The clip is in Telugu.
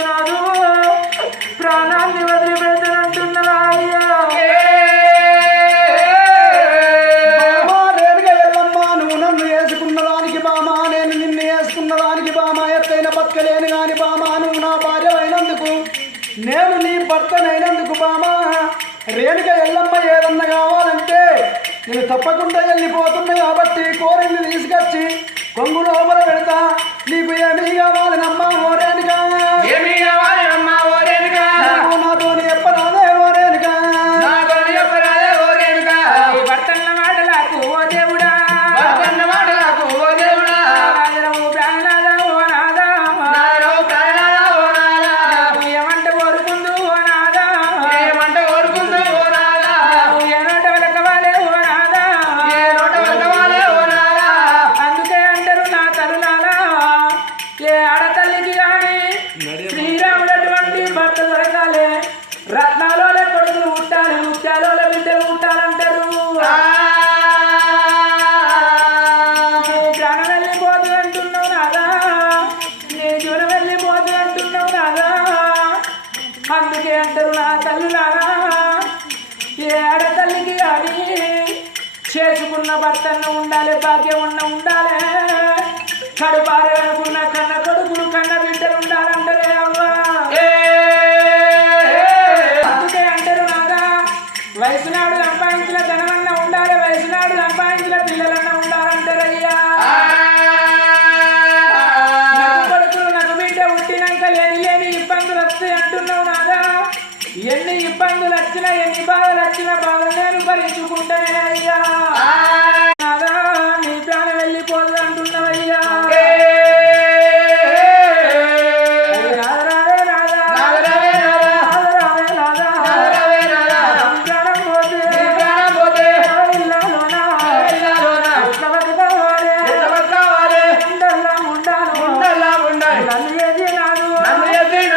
నాడు ప్రాణాన్ని వదిలిపెట్టనంటున్నదా బామా నువ్వు నన్ను వేసుకున్న దానికి బామా నేను నిన్ను వేసుకున్న దానికి బామా ఎత్తైన బతకలేను కాని బామా నువ్వు నా భార్య అయినందుకు నేను నీ భర్తనైనందుకు బామా. రేణుక ఎల్లమ్మ ఏదన్నా కావాలంటే నేను తప్పకుండా వెళ్ళిపోతున్నా కాబట్టి కోరింది తీసుకొచ్చి కొంగు లోపల పెడతా. నీకు ఏమీ కావాలి? అంటారు నా తల్లులారా ఏ ఆడతల్లికి కానీ చేసుకున్న భర్తన్న ఉండాలి భాగ్యం ఉన్న ఉండాలి. ఎన్ని ఇబ్బందులు వచ్చినా ఎన్ని బాధలు వచ్చినా బాధలు నేను భరించుకుంటానే అయ్యా